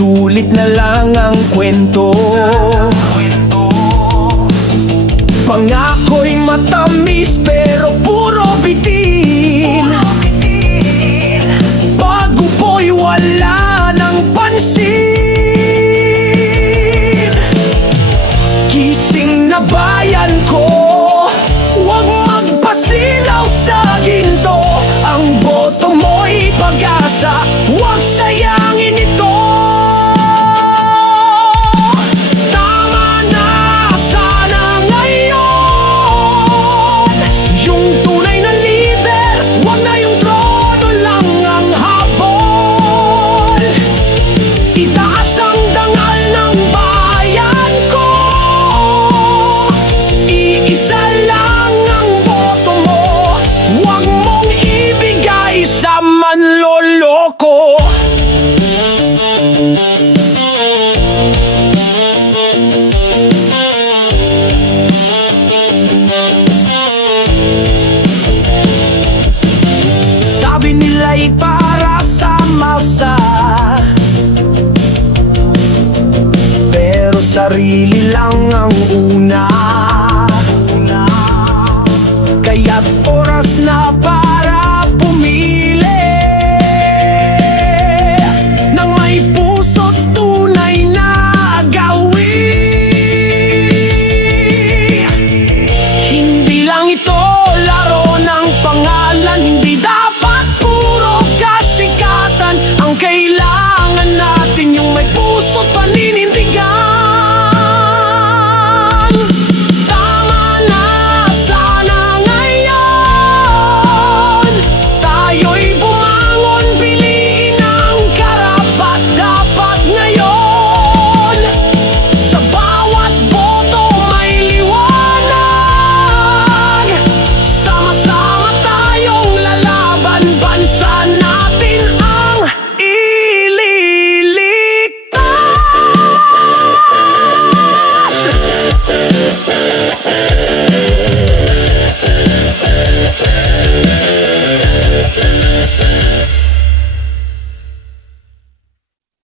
Paulit-ulit na lang ang kwento. Pangako'y matamis pero puro bitin. Bago po'y wala ng pansin. Gising na bayan ko, huwag magpasilaw sa ginto. Ang boto mo'y pag-asa, huwag sayangin ito. Sabi nila'y para sa masa, pero sarili lang ang una. Kaya't oras na para pumili ng may